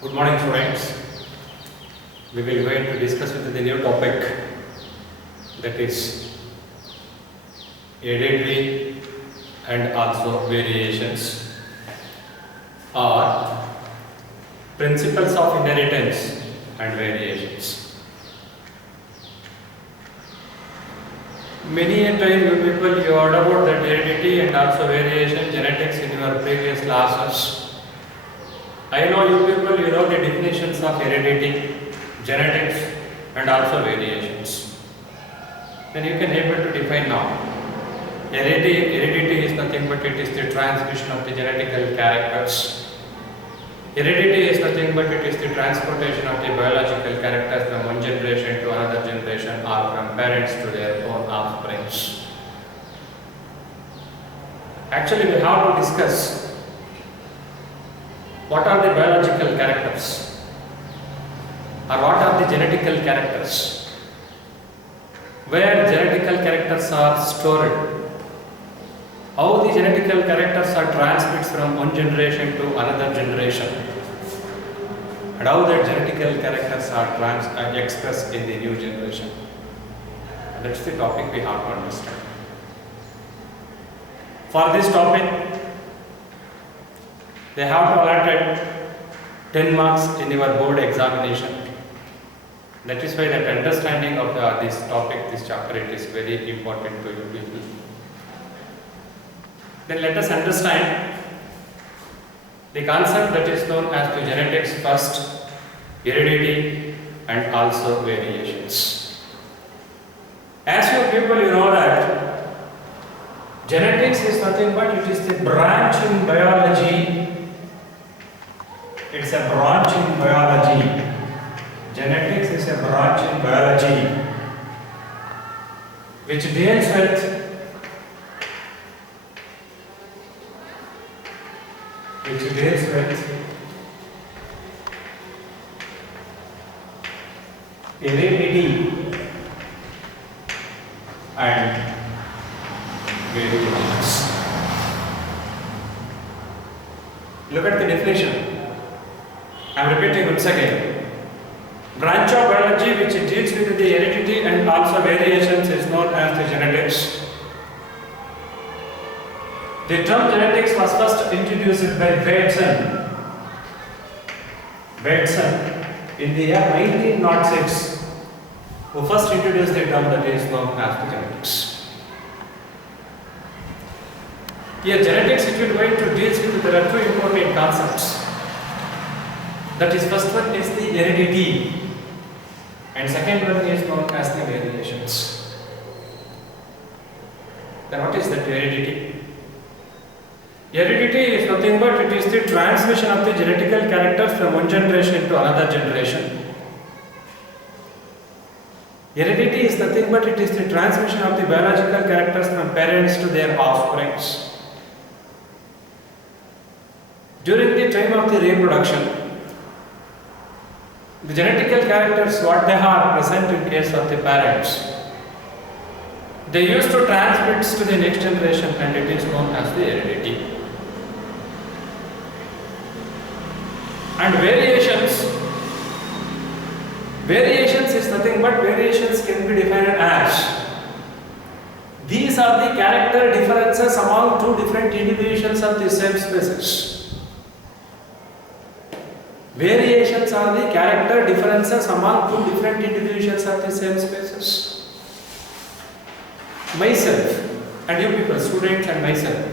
Good morning, students. We will going to discuss with the new topic, that is hereditary and also variations, or principles of inheritance and variations. Many a time you people you heard about that heredity and also variation genetics in your previous classes. I know you people you know the definitions of heredity, genetics and also variations. Then you can able to define now. Heredity is nothing but it is the transmission of the genetical characters. Heredity is nothing but it is the transportation of the biological characters from one generation to another generation or from parents to their own offspring. Actually, we have to discuss what are the biological characters or what are the genetical characters, where genetical characters are stored, how the genetical characters are transmitted from one generation to another generation, and how the genetical characters are expressed in the new generation. And that's the topic we have to understand. For this topic, they have to allotted 10 marks in your board examination. That is why that understanding of this topic, this chapter, it is very important to you people. Then let us understand the concept that is known as the genetics first, heredity and also variations. As you people you know that genetics is nothing but it is the branch in biology. It's a branch in biology. Genetics is a branch in biology which deals with heredity and variations. Look at the definition. I am repeating once again. Branch of biology which deals with the heredity and also variations is known as the genetics. The term genetics was first introduced by Bateson in the year 1906, who first introduced the term that is known as the genetics. Here genetics it will going to deal with there are two important concepts. That is, first one is the heredity and second one is known as the variations. Then what is that heredity? Heredity is nothing but it is the transmission of the genetical characters from one generation to another generation. Heredity is nothing but it is the transmission of the biological characters from parents to their offsprings. During the time of the reproduction, the genetical characters, what they are present in case of the parents, they used to transmit to the next generation and it is known as the heredity. And variations is nothing but variations can be defined as these are the character differences among two different individuals of the same species. Variations are the character differences among two different individuals of the same species. Myself and you people, students and myself,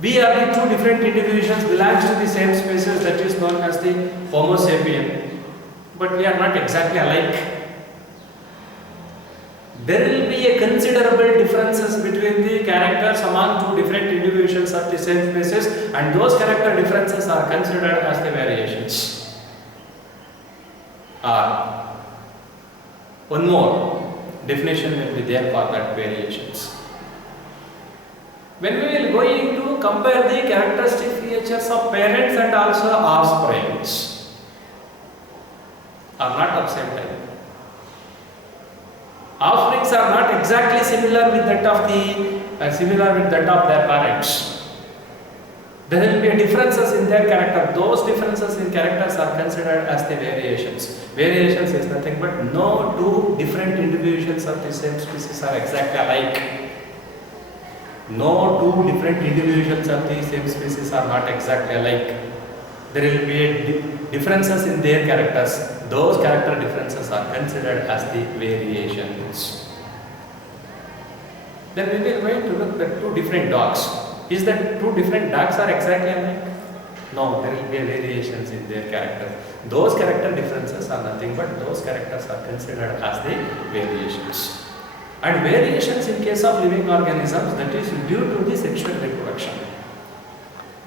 we are the two different individuals belongs to the same species that is known as the Homo sapien, but we are not exactly alike. There will be a considerable differences between the characters among two different individuals of the same species, and those character differences are considered as the variations. One more definition will be there for that variations. When we will going to compare the characteristic features of parents and also offsprings are not of same type. Offsprings are not exactly similar with that of their parents. There will be differences in their character. Those differences in characters are considered as the variations. Variations is nothing but no two different individuals of the same species are exactly alike. No two different individuals of the same species are not exactly alike. There will be differences in their characters. Those character differences are considered as the variations. Then we will going to look at two different dogs. Is that two different dogs are exactly alike? No, there will be variations in their character. Those character differences are nothing but those characters are considered as the variations. And variations in case of living organisms, that is due to the sexual reproduction.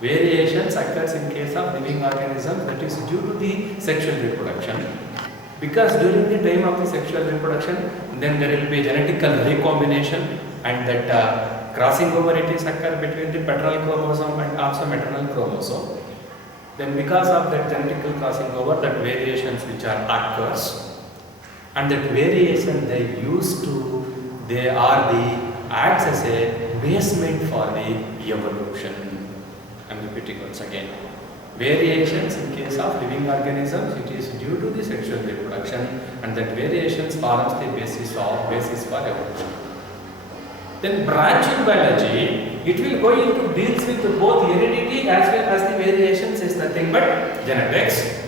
Variations occurs in case of living organisms, that is due to the sexual reproduction. Because during the time of the sexual reproduction, then there will be genetical recombination, and that crossing over it is occur between the paternal chromosome and also maternal chromosome. Then because of that genetical crossing over, that variations which are occurs, and that variation they are the acts as a basement for the evolution. I am repeating once again. Variations in case of living organisms, it is due to the sexual reproduction, and that variations forms the basis for evolution. Then branching biology, it will go into deals with both heredity as well as the variations is nothing but genetics.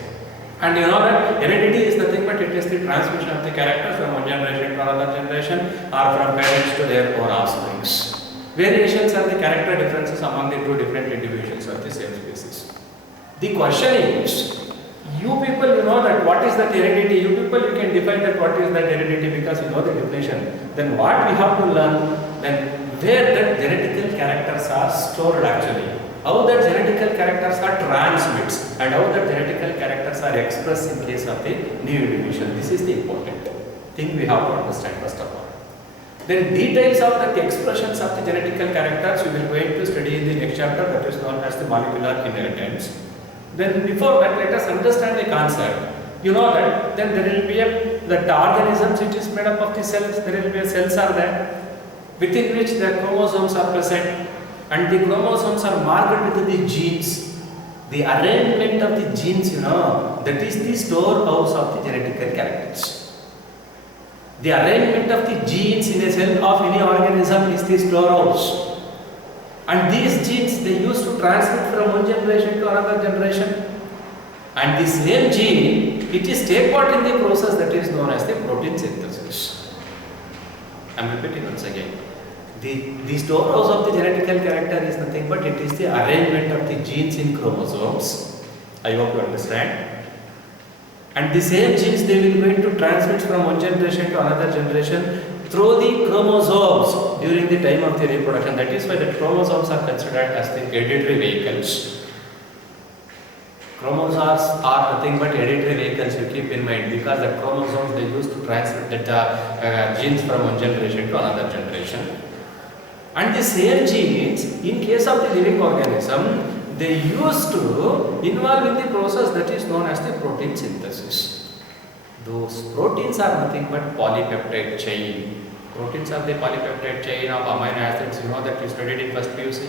And you know that heredity is nothing but it is the transmission of the characters from one generation to another generation or from parents to their own offsprings. Variations are the character differences among the two different individuals of the same species. The question is, you people you know that what is that heredity, you people you can define that what is that heredity because you know the definition. Then what we have to learn, then where that genetical characters are stored actually. How that genetical characters are transmits and how that genetical characters are expressed in case of the new individual. This is the important thing we have to understand first of all. Then details of the expressions of the genetical characters we will going to study in the next chapter, that is known as the molecular inheritance. Then before that, let us understand the concept. You know that then there will be the organisms which is made up of the cells. There will be cells are there within which the chromosomes are present, and the chromosomes are marked with the genes. The arrangement of the genes, you know, that is the storehouse of the genetical characters. The arrangement of the genes in a cell of any organism is the storehouse. And these genes they used to transmit from one generation to another generation. And the same gene, it is take part in the process that is known as the protein synthesis. I am repeating once again. The storehouse of the genetical character is nothing but it is the arrangement of the genes in chromosomes. I hope you understand. And the same genes they will going to transmit from one generation to another generation through the chromosomes during the time of the reproduction. That is why the chromosomes are considered as the hereditary vehicles. Chromosomes are nothing but hereditary vehicles, you keep in mind, because the chromosomes they used to transmit the genes from one generation to another generation. And the same genes, in case of the living organism, they used to involve in the process that is known as the protein synthesis. Those proteins are nothing but polypeptide chain. Proteins are the polypeptide chain of amino acids, you know that you studied in first PUC.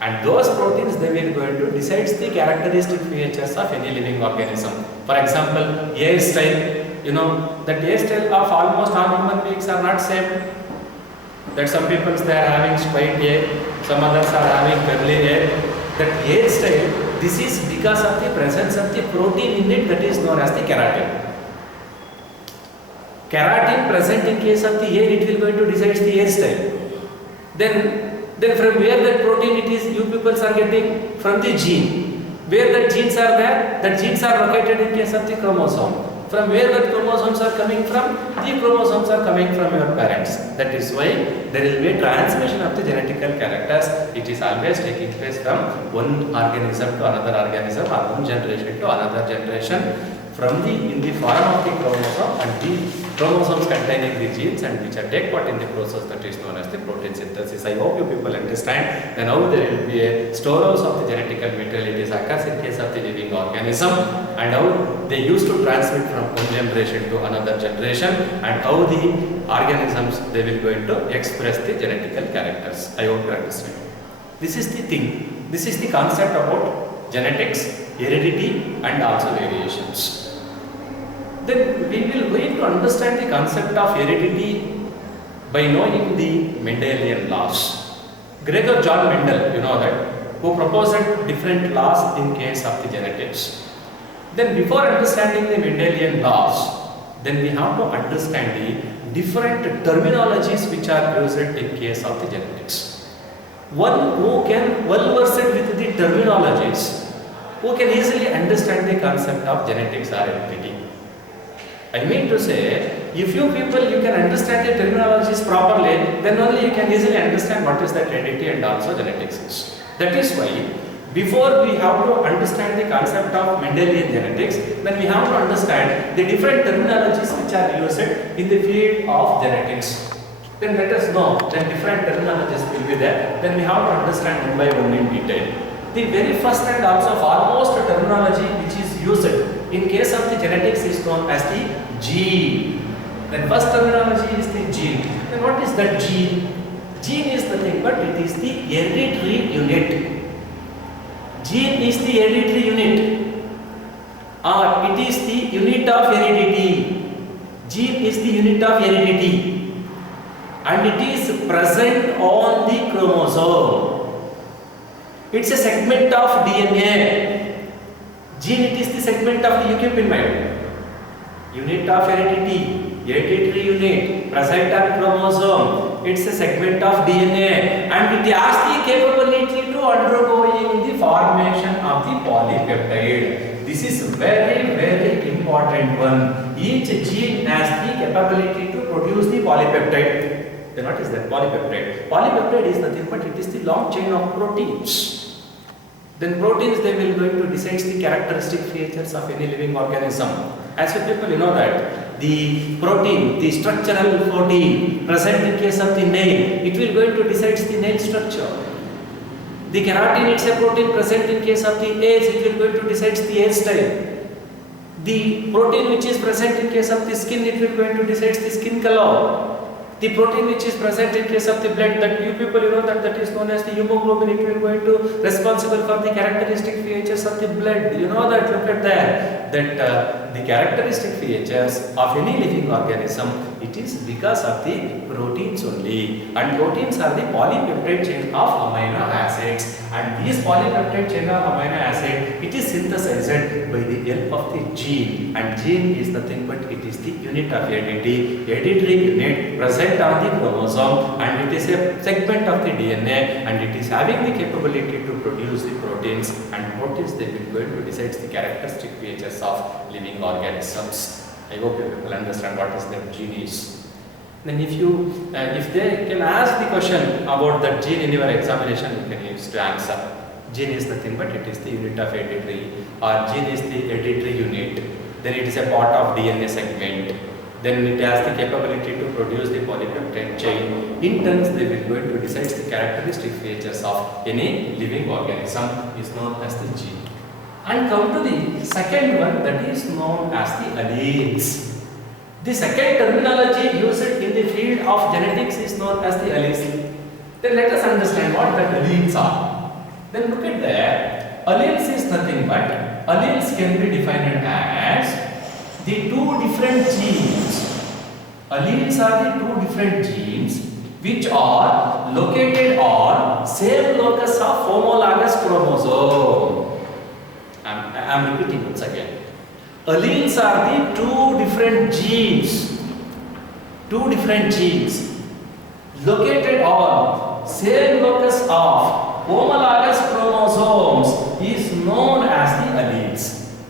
And those proteins they will going to decide the characteristic features of any living organism. For example, hairstyle, you know that hairstyle of almost all human beings are not same. That some people they are having straight hair, some others are having curly hair. That hairstyle, this is because of the presence of the protein in it that is known as the keratin. Keratin present in case of the hair, it will going to decide the hairstyle. Then from where that protein it is, you people are getting from the gene. Where that genes are there, that genes are located in case of the chromosome. From where that chromosomes are coming from, the chromosomes are coming from your parents. That is why there will be a transmission of the genetical characters. It is always taking place from one organism to another organism or one generation to another generation in the form of the chromosome, and the chromosomes containing the genes and which are take part in the process that is known as the protein synthesis. I hope you people understand. Then how there will be a storehouse of the genetical material it is occurs in case of the living organism, and how they used to transmit from one generation to another generation, and how the organisms they will going to express the genetical characters. I hope you understand. This is the thing. This is the concept about genetics, heredity and also variations. Then we will going to understand the concept of heredity by knowing the Mendelian laws. Gregor John Mendel, you know that, who proposed different laws in case of the genetics. Then before understanding the Mendelian laws, then we have to understand the different terminologies which are used in case of the genetics. One who can well versed with the terminologies, who can easily understand the concept of genetics or heredity. I mean to say, if you people you can understand the terminologies properly, then only you can easily understand what is that heredity and also genetics is. That is why before we have to understand the concept of Mendelian genetics, then we have to understand the different terminologies which are used in the field of genetics. Then let us know that different terminologies will be there. Then we have to understand one by one in detail. The very first and also foremost terminology which is used in case of the genetics is known as the gene. Then first terminology is the gene. Then what is that gene? Gene is nothing but it is the hereditary unit. Gene is the hereditary unit, or it is the unit of heredity. Gene is the unit of heredity and it is present on the chromosome. It's a segment of DNA. Gene, it is the segment of the, you keep in mind, unit of heredity, hereditary unit, present on chromosome. It's a segment of DNA and it has the capability to undergoing the formation of the polypeptide. This is very important one. Each gene has the capability to produce the polypeptide. Then what is that polypeptide? Polypeptide is nothing but it is the long chain of proteins. Then proteins, they will going to decide the characteristic features of any living organism. As you people, you know that the protein, the structural protein present in case of the nail, it will going to decide the nail structure. The keratin, it's a protein present in case of the hairs, it will going to decide the hairstyle. The protein which is present in case of the skin, it will going to decide the skin color. The protein which is present in case of the blood, that you people, you know that is known as the hemoglobin, it will going to responsible for the characteristic features of the blood. You know that, look at that, the characteristic features of any living organism, it is because of the proteins only. And proteins are the polypeptide chain of amino acids. And these polypeptide chain of amino acid, it is synthesized by the help of the gene. And gene is nothing but it is the unit of heredity, hereditary unit present on the chromosome, and it is a segment of the DNA, and it is having the capability to produce the proteins, and proteins, they will going to decide the characteristic features of living organisms. I hope you people understand what is that gene is. Then if they can ask the question about that gene in your examination, you can use to answer. Gene is nothing but it is the unit of hereditary, or gene is the hereditary unit. Then it is a part of DNA segment. Then it has the capability to produce the polypeptide chain. In turns, they will going to decide the characteristic features of any living organism is known as the gene. And come to the second one, that is known as the alleles. The second terminology used in the field of genetics is known as the alleles. Then let us understand what the alleles are. Then look at there. Alleles is nothing but alleles can be defined as the two different genes. Alleles are the two different genes which are located on same locus of homologous chromosome. I am repeating once again. Alleles are the two different genes located on same locus of homologous chromosomes is known as the alleles.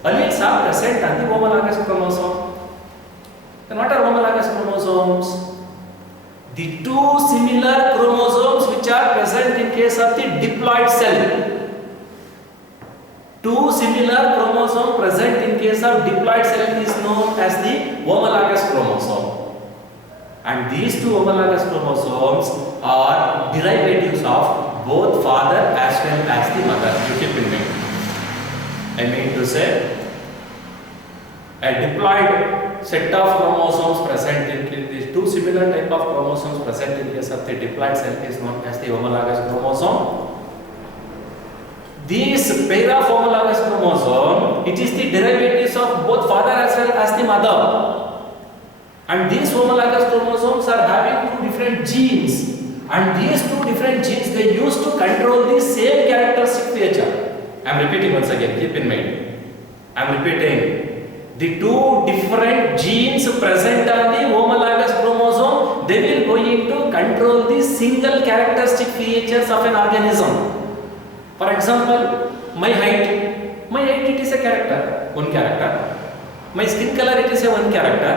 Alleles are present on the homologous chromosome. Then what are homologous chromosomes? The two similar chromosomes which are present in case of the diploid cell. Two similar chromosomes present in case of diploid cell is known as the homologous chromosome. And these two homologous chromosomes are derivatives of both father as well as the mother. You keep in mind. I mean to say, a diploid set of chromosomes present in these two similar type of chromosomes present in case of the diploid cell is known as the homologous chromosome. These pair of homologous chromosome, it is the derivatives of both father as well as the mother. And these homologous chromosomes are having two different genes. And these two different genes, they used to control the same characteristic feature. I am repeating once again, keep in mind. I am repeating. The two different genes present on the homologous chromosome, they will going to control the single characteristic features of an organism. For example, my height it is a character, one character. My skin color, it is a one character.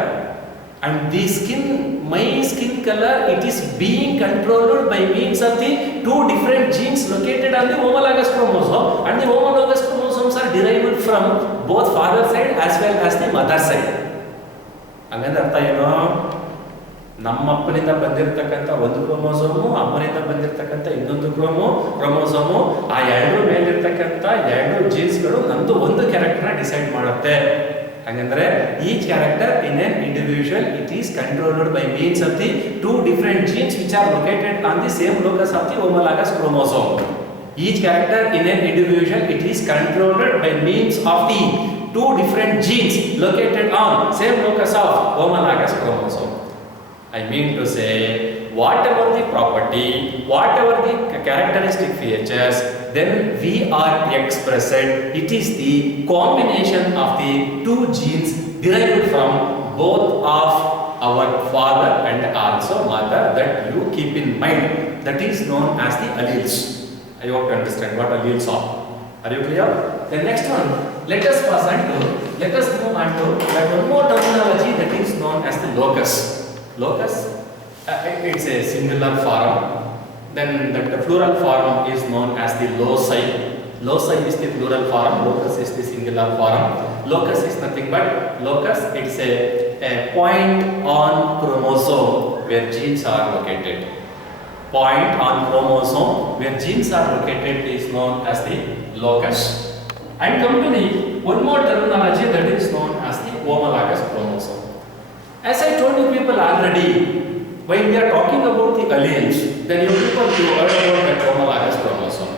And my skin color, it is being controlled by means of the two different genes located on the homologous chromosome, and the homologous chromosomes are derived from both father side as well as the mother side. ಹಂಗಂದ್ರೆ ಅರ್ಥ ಏನು? ನಮ್ಮ ಅಪ್ಪನಿಂದ ಬಂದಿರತಕ್ಕಂಥ ಒಂದು chromosome, ಅಮ್ಮನಿಂದ ಬಂದಿರತಕ್ಕಂಥ ಇನ್ನೊಂದು chromosome, ಆ ಎರಡು ಮೇಲಿರ್ತಕ್ಕಂಥ ಎರಡು ಜೀನ್ಸ್ಗಳು ನಮ್ದು ಒಂದು ಕ್ಯಾರೆಕ್ಟರ್ನ ಡಿಸೈಡ್ ಮಾಡುತ್ತೆ. ಹಾಗಂದ್ರೆ each character in an individual, it is controlled by means of the two different genes which are located on the same locus of the homologous chromosome. Each character in an individual, it is controlled by means of the two different genes located on same locus of homologous chromosome. I mean to say, whatever the property, whatever the characteristic features, then we are expressed, it is the combination of the two genes derived from both of our father and also mother, that you keep in mind. That is known as the alleles. I hope you understand what alleles are. Are you clear? The next one, let us move on to that one more terminology, that is known as the locus. Locus, it's a singular form. Then the plural form is known as the loci. Loci is the plural form, locus is the singular form. Locus is nothing but, locus, it's a point on chromosome where genes are located. Point on chromosome where genes are located is known as the locus. And come to the one more terminology, that is known as the homologous chromosome. As I told you people already, when we are talking about the alleles, then you people heard about the homologous chromosome.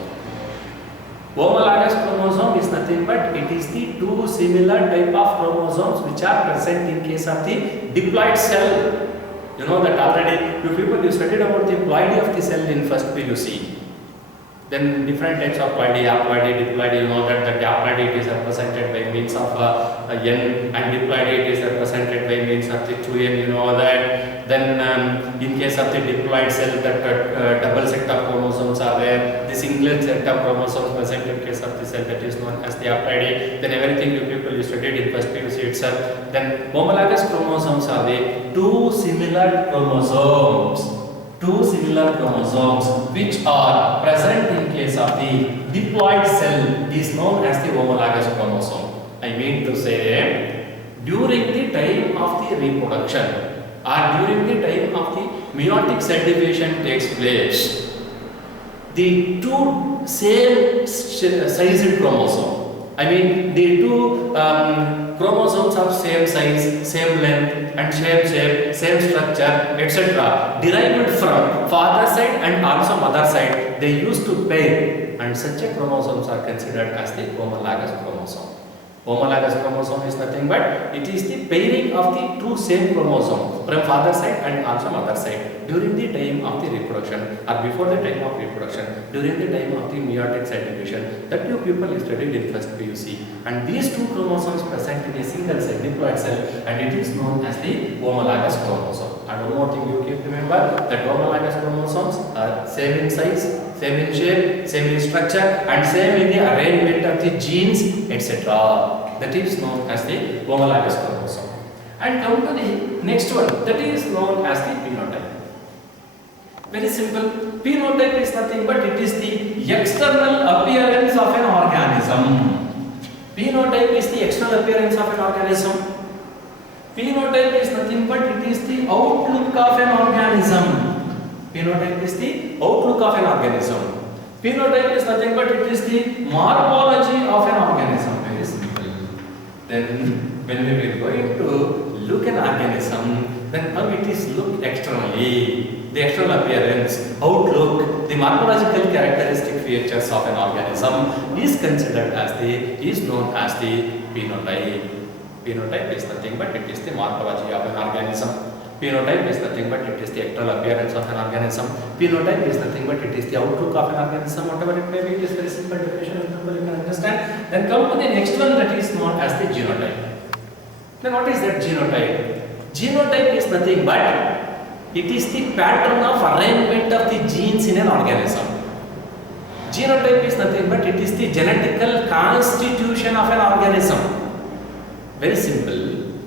Homologous chromosome is nothing but, it is the two similar type of chromosomes which are present in case of the diploid cell. You know that already. You people, you studied about the ploidy of the cell in first PUC. Then different types of ploidy, haploidy, diploidy. You know that the haploidy it is represented by means of N, and diploidy it is represented by means of the 2N. You know that. Then in case of the diploid cell, that double set of chromosomes are there. The singlet set of chromosomes present in case of the cell, that is known as the haploidy. Then everything you people you studied in first PUC itself. Then homologous chromosomes are the two similar chromosomes which are present in case of the diploid cell is known as the homologous chromosome. I mean to say, during the time of the reproduction or during the time of the meiotic cell division takes place, the two same sized chromosome, I mean the two chromosomes of same size, same length and same shape, same structure, etc. derived from father side and also mother side, they used to pair, and such a chromosomes are considered as the homologous chromosome. Homologous chromosome is nothing but, it is the pairing of the two same chromosomes from father side and also mother side during the time of the reproduction or before the time of reproduction, during the time of the meiotic cell division, that you people studied in first PUC. And these two chromosomes present in a single cell, diploid cell, and it is known as the homologous chromosome. And one more thing you keep remember, that homologous chromosomes are same in size, same in shape, same in structure, and same in the arrangement of the genes, etc. That is known as the homologous chromosome. And come to the next one, that is known as the phenotype. Very simple. Phenotype is nothing but, it is the external appearance of an organism. Phenotype is the external appearance of an organism. Phenotype is nothing but, it is the outlook of an organism. Phenotype is the outlook of an organism. Phenotype is nothing but, it is the morphology of an organism. Very simple. Then when we are going to look an organism, then how it is looked externally. The external appearance, outlook, the morphological characteristic features of an organism is considered as is known as the phenotype. Phenotype is nothing but it is the morphology of an organism. Phenotype is nothing but it is the external appearance of an organism. Phenotype is nothing but it is the outlook of an organism, whatever it may be. It is very simple definition, example you can understand. Then come to the next one, that is known as the genotype. Then what is that genotype? Genotype is nothing but it is the pattern of arrangement of the genes in an organism. Genotype is nothing but it is the genetical constitution of an organism. Very simple.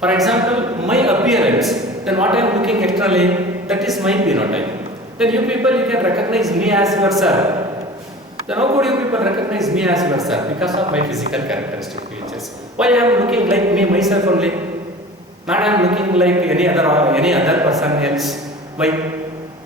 For example, my appearance, then what I am looking externally, that is my phenotype. Then you people, you can recognize me as yourself. Then how could you people recognize me as yourself? Because of my physical characteristic features. Why I am looking like me, myself only? Not I am looking like any other person else. Why?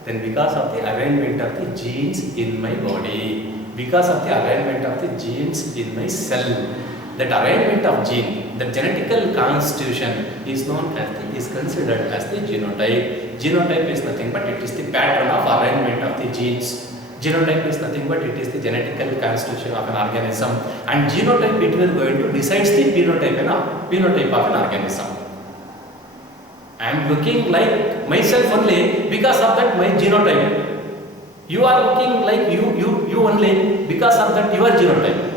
Then because of the arrangement of the genes in my body. Because of the arrangement of the genes in my cell. That arrangement of gene, the genetical constitution is known as is considered as the genotype. Genotype is nothing but it is the pattern of arrangement of the genes. Genotype is nothing but it is the genetical constitution of an organism, and genotype it will going to decides the phenotype of an organism. I am looking like myself only because of that my genotype. You are looking like you only because of that your genotype.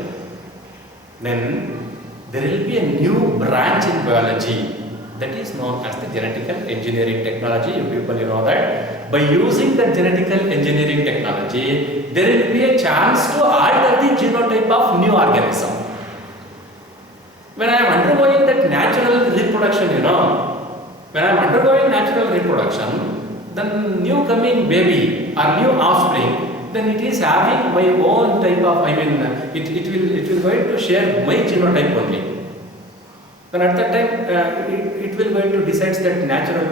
Then there will be a new branch in biology that is known as the genetical engineering technology. You people, you know that by using the genetical engineering technology, there will be a chance to alter the genotype of new organism. When I am undergoing that natural reproduction, when I am undergoing natural reproduction, then new coming baby or new offspring, then it is having my own type of, it will going to share my genotype only. Then at that time, it will going to decide that natural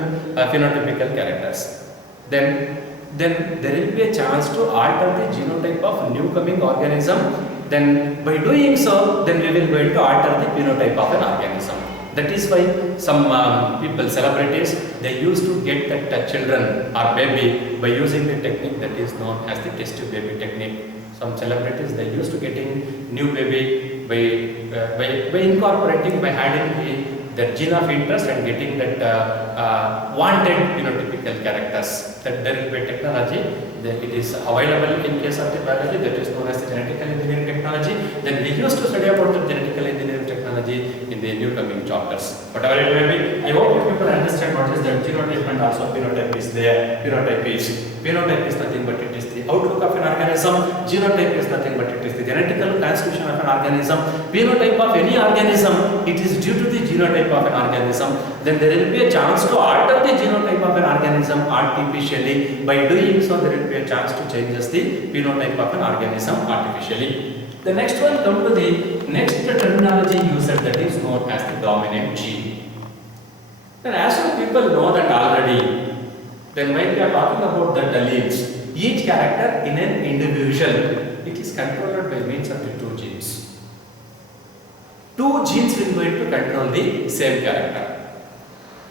phenotypical characters. Then there will be a chance to alter the genotype of new coming organism. Then by doing so, then we will going to alter the phenotype of an organism. That is why some people, celebrities, they used to get that children or baby by using the technique that is known as the test tube baby technique. Some celebrities, they used to getting new baby by incorporating, by adding the gene of interest and getting that wanted phenotypical characters. That there will be a technology that it is available in case of the biology, that is known as the genetical engineering technology. Then we used to study about the genetical engineering technology in the new coming chapters. Whatever it may be, I hope you people understand what is the genotype and also phenotype is there. Phenotype is nothing but it is the outlook of an organism. Genotype is nothing but it is the genetical constitution of an organism. Phenotype of any organism, it is due to the genotype of an organism. Then there will be a chance to alter the genotype of an organism artificially. By doing so, there will be a chance to change the phenotype of an organism artificially. The next one, come to the next terminology used, that is known as the dominant gene. Then as you people know that already, then when we are talking about the alleles, each character in an individual, it is controlled by means of the two genes. Two genes will going to control the same character.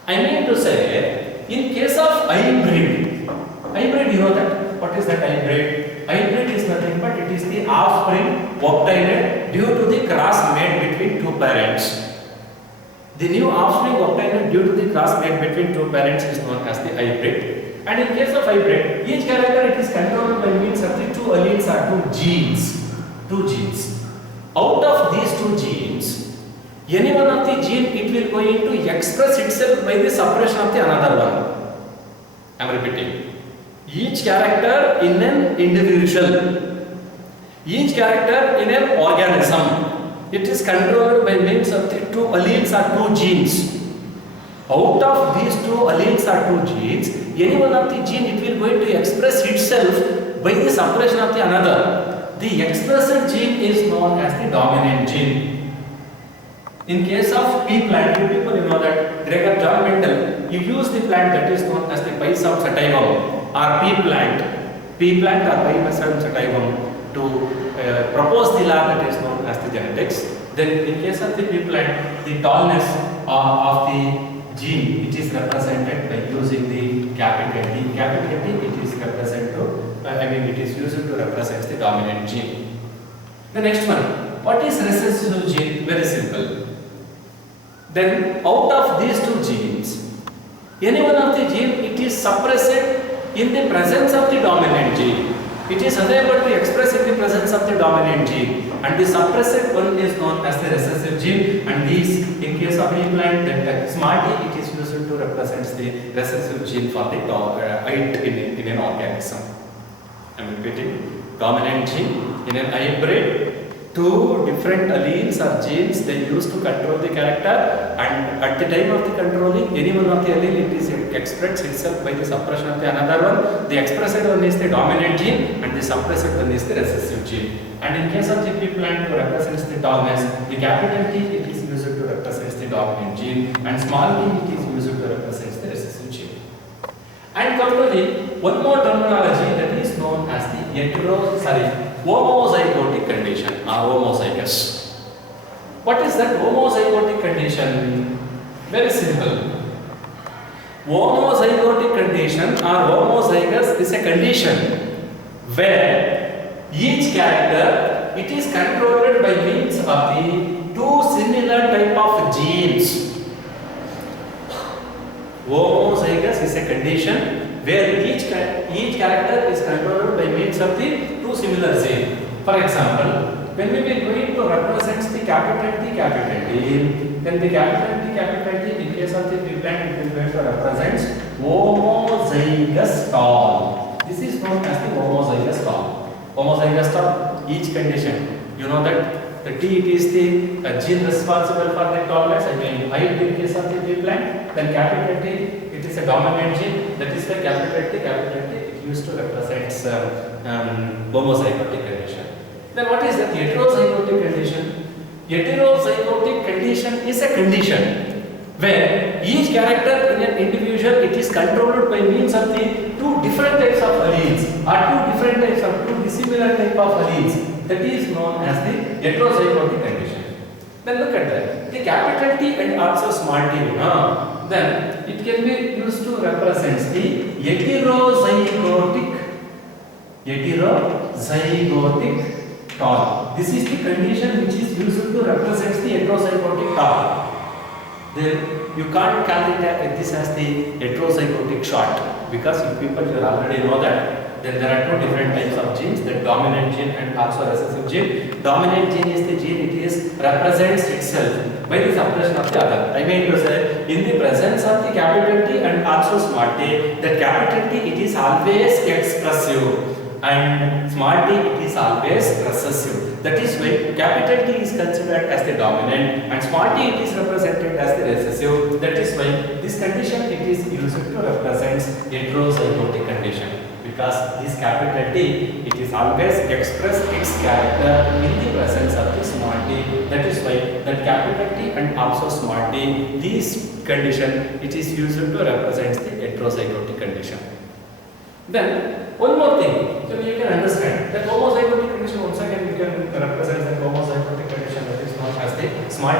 I mean to say, in case of hybrid, you know that, what is that hybrid? Hybrid is nothing but it is the offspring obtained due to the cross made between two parents. The new offspring obtained due to the cross made between two parents is known as the hybrid. And in case of hybrid, each character it is controlled by means of the two alleles or two genes. Out of these two genes, any one of the gene it will going to express itself by the suppression of the another one. I am repeating. Each character in an individual, each character in an organism, it is controlled by means of the two alleles or two genes. Out of these two alleles or two genes, any one of the gene it will going to express itself by the suppression of the another. The expressed gene is known as the dominant gene. In case of pea plant, you people know that Gregor John Mendel, you use the plant that is known as the Pisum sativum or pea plant or Pisum sativum to propose the law that is known as the genetics. Then in case of the pea plant, the tallness of the gene it is represented by using the capital T. Capital T it is represented it is used to represent the dominant gene. The next one, what is recessive gene? Very simple. Then out of these two genes, any one of the gene, it is suppressed in the presence of the dominant gene. It is unable to express in the presence of the dominant gene, and the suppressed one is known as the recessive gene. And these, in case of any plant, that small t, it is used to represent the recessive gene for the height in an organism. I am repeating, dominant gene in an hybrid. Two different alleles or genes they use to control the character, and at the time of the controlling any one of the allele, it is expressed itself by the suppression of the another one. The expressed one is the dominant gene and the suppressed one is the recessive gene. And in case of the pea plant, to represent the tallness, the capital T, it is used to represent the dominant gene, and small t, it is used to represent the recessive gene. And come to the one more terminology that is known as the homozygotic condition or homozygous. What is that homozygotic condition? Very simple. Homozygotic condition or homozygous is a condition where each character, it is controlled by means of the two similar type of genes. Homozygous is a condition where each character is controlled by means of the two similar genes. For example, when we are going to represent the capital T, then the capital T in case of the pea plant, it is going to represent homozygous tall. This is known as the homozygous tall. Homozygous tall, each condition, you know that the T, it is the gene responsible for the tallness, I mean height in case of the pea plant. Then capital T, it is a dominant gene, that is the capital T, it used to represent homozygotic condition. Then what is the heterozygotic condition? Heterozygotic condition is a condition where each character in an individual, it is controlled by means of the two different types of alleles or two different types of two dissimilar type of alleles. That is known as the heterozygotic condition. Then look at that. The capital T and also small t. Then it can be used to represent the heterozygotic tall. This is the condition which is used to represent the heterozygotic tall. Then you can't call it this as the heterozygotic short, because if people you already know that. Then there are two different types of genes, the dominant gene and also recessive gene. Dominant gene is the gene, it is represents itself by the suppression of the other. I mean to say, in the presence of the capital T and also small t, the capital T, it is always expressive and small t, it is always recessive. That is why capital T is considered as the dominant and small t, it is represented as the recessive. That is why this condition, it is used to represent heterozygotic condition. Because this capital T, it is always express its character in the presence of the small t. That is why that capital T and also small t, this condition, it is used to represent the heterozygotic condition. Then one more thing, so you can understand that homozygotic condition, once again we can represent the homozygotic condition that is known as the small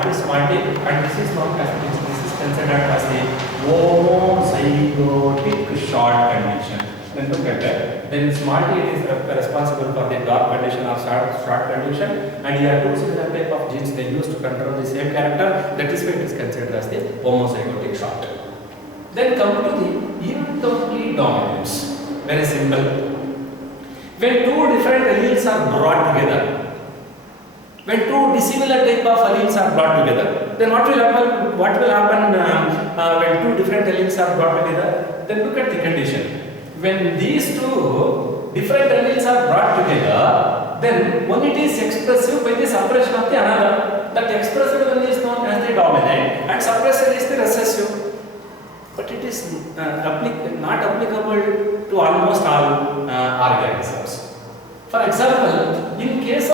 t, and this is known as this is considered as the homozygotic short condition. Then look at that. Then small t is responsible for the dark condition or short condition, and here two similar type of genes they use to control the same character. That is why it is considered as the homozygotic short. Then come to the incomplete dominance. Very simple. When two different alleles are brought together, when two dissimilar type of alleles are brought together, then what will happen? What will happen when two different alleles are brought together? Then look at the condition. When these two different alleles are brought together, then one it is expressive by the suppression of the another. That expressive one is known as the dominant and suppressor is the recessive. But it is not applicable to almost all organisms. For example, in case